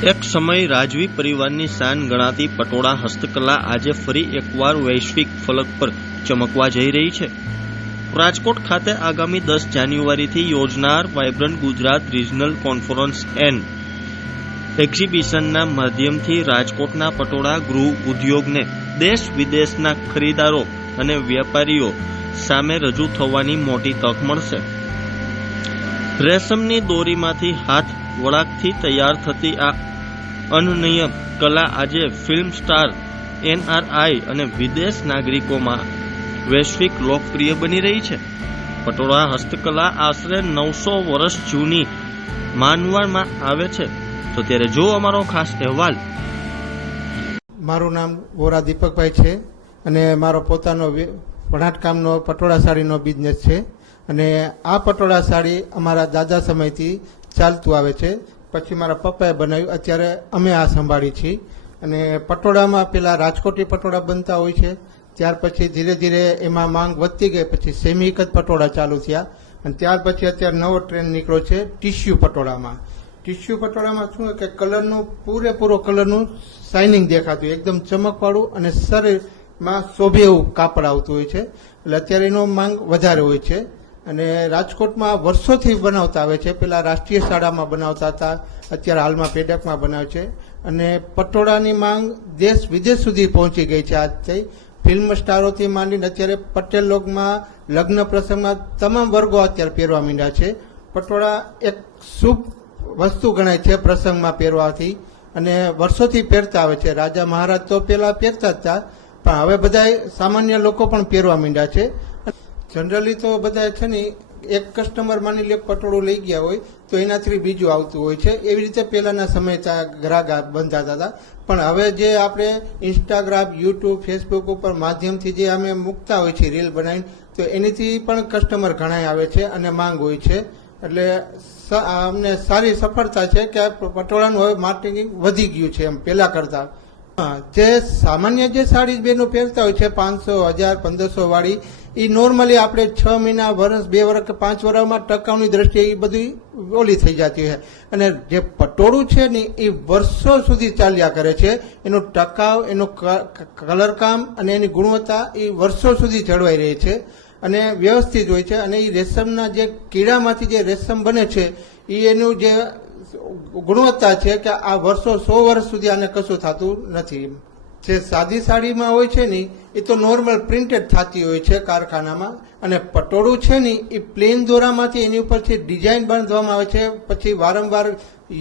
એક સમય રાજવી પરિવારની શાન ગણાતી પટોળા હસ્તકલા આજે ફરી એકવાર વૈશ્વિક ફલક પર ચમકવા જઈ રહી છે. રાજકોટ ખાતે આગામી 10 જાન્યુઆરીથી યોજનાર vibrant Gujarat regional conference and એક્ઝિબિશનના માધ્યમથી રાજકોટના પટોળા ગૃહ ઉદ્યોગને દેશ વિદેશના ખરીદારો અને વેપારીઓ સામે રજૂ થવાની મોટી તક મળશે. રેશમની દોરીમાંથી હાથ વળાંકથી તૈયાર થતી આ અનન્ય કલા આજે ફિલ્મ સ્ટાર, NRI અને વિદેશ નાગરિકોમાં વૈશ્વિક લોકપ્રિય બની રહી છે. પટોળા હસ્તકલા આશરે 900 વર્ષ જૂની માનવામાં આવે છે. તો ત્યારે જો અમારો ખાસ અહેવાલ. મારું નામ વોરા દીપકભાઈ છે અને મારો પોતાનો વણાટકામનો પટોળા સાડીનો બિઝનેસ છે. અને આ પટોળા સાડી અમારા દાદા સમયથી ચાલતું આવે છે. પછી મારા પપ્પાએ બનાવ્યું, અત્યારે અમે આ સંભાળી છીએ. અને પટોળામાં પેલા રાજકોટી પટોળા બનતા હોય છે, ત્યાર પછી ધીરે ધીરે એમાં માંગ વધતી ગઈ, પછી સેમી એક જ પટોળા ચાલુ થયા. અને ત્યાર પછી અત્યારે નવો ટ્રેન્ડ નીકળ્યો છે ટીશ્યુ પટોળામાં. ટીશ્યુ પટોળામાં શું કે કલરનું પૂરેપૂરો કલરનું શાઇનિંગ દેખાતું, એકદમ ચમકવાળું અને શરીરમાં શોભે એવું કાપડ આવતું હોય છે. એટલે અત્યારે એનો માંગ વધારે હોય છે. અને રાજકોટમાં વર્ષોથી બનાવતા આવે છે. પેલા રાષ્ટ્રીય શાળામાં બનાવતા હતા, અત્યારે હાલમાં પેડકમાં બનાવે છે. અને પટોળાની માંગ દેશ વિદેશ સુધી પહોંચી ગઈ છે. આજથી ફિલ્મ સ્ટારોથી માંડીને અત્યારે પટેલ લોકમાં, લગ્ન પ્રસંગમાં તમામ વર્ગો અત્યારે પહેરવા માંડ્યા છે. પટોળા એક શુભ વસ્તુ ગણાય છે પ્રસંગમાં પહેરવાથી, અને વર્ષોથી પહેરતા આવે છે. રાજા મહારાજ તો પેલા પહેરતા જ હતા, પણ હવે બધા સામાન્ય લોકો પણ પહેરવા માંડ્યા છે. જનરલી તો બધા છે ને એક કસ્ટમર માની લે પટોળું લઈ ગયા હોય તો એનાથી બીજું આવતું હોય છે. એવી રીતે પહેલાના સમય ગ્રાહક બંધાતા હતા. પણ હવે જે આપણે ઇન્સ્ટાગ્રામ, યુટ્યુબ, ફેસબુક ઉપર માધ્યમથી જે અમે મૂકતા હોય છે રીલ બનાવીને, તો એનીથી પણ કસ્ટમર ઘણા આવે છે અને માંગ હોય છે. એટલે અમને સારી સફળતા છે કે પટોળાનું હવે માર્કેટિંગ વધી ગયું છે એમ પહેલા કરતા. જે સામાન્ય જે સાડી બેનો પહેરતા હોય છે 500, 1000, 1500 વાળી, એ નોર્મલી આપણે 6 મહિના, વર્ષ, 2 વર્ષ કે 5 વર્ષમાં ટકાઉની દ્રષ્ટિએ એ બધી ઓલી થઈ જતી હોય. અને જે પટોળું છે ને એ વર્ષો સુધી ચાલ્યા કરે છે. એનો ટકાઉ, એનું કલરકામ અને એની ગુણવત્તા એ વર્ષો સુધી જળવાઈ રહી છે અને વ્યવસ્થિત હોય છે. અને એ રેશમના જે કીડામાંથી જે રેશમ બને છે એ એનું જે ગુણવત્તા છે કે આ વર્ષો 100 વર્ષ સુધી આને કશું થતું નથી. જે સાદી સાડીમાં હોય છે ને એ તો નોર્મલ પ્રિન્ટેડ થતી હોય છે કારખાનામાં, અને પટોળું છે ને એ પ્લેન દોરામાંથી એની ઉપરથી ડિઝાઇન બાંધવામાં આવે છે. પછી વારંવાર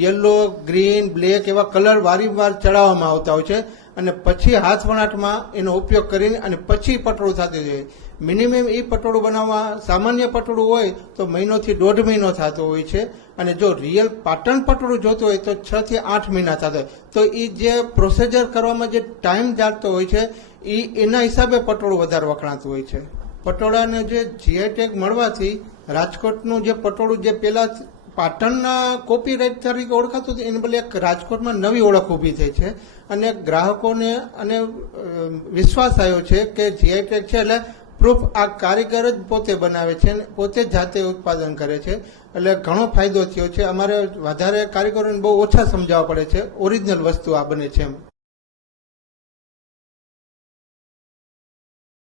યલો, ગ્રીન, બ્લેક એવા કલર વારંવાર ચડાવવામાં આવતા હોય છે. અને પછી હાથ વણાટમાં એનો ઉપયોગ કરીને અને પછી પટોળું થતું હોય. મિનિમમ એ પટોળું બનાવવા સામાન્ય પટોળું હોય તો મહિનોથી 1.5 મહિનો થતો હોય છે. અને જો રિયલ પાટણ પટોળું જોતું હોય તો 6 થી 8 મહિના થતા હોય. તો એ જે પ્રોસીજર કરવામાં જે ટાઈમ જાતો હોય છે એના હિસાબે પટોળું વધારે વખણાતું હોય છે. પટોળાને જે GI ટેગ મળવાથી રાજકોટનું જે પટોળું જે પેલા પાટણના કોપીરાઇટ તરીકે ઓળખાતું હતું, એને બદલે એક રાજકોટમાં નવી ઓળખ ઊભી થઈ છે. અને ગ્રાહકોને અને વિશ્વાસ આવ્યો છે કે GI ટેગ છે એટલે પ્રૂફ આ કારીગર જ પોતે બનાવે છે, પોતે જાતે ઉત્પાદન કરે છે. એટલે ઘણો ફાયદો થયો છે. અમારે વધારે કારીગરોને બહુ ઓછા સમજાવવા પડે છે, ઓરિજિનલ વસ્તુ આ બને છે એમ.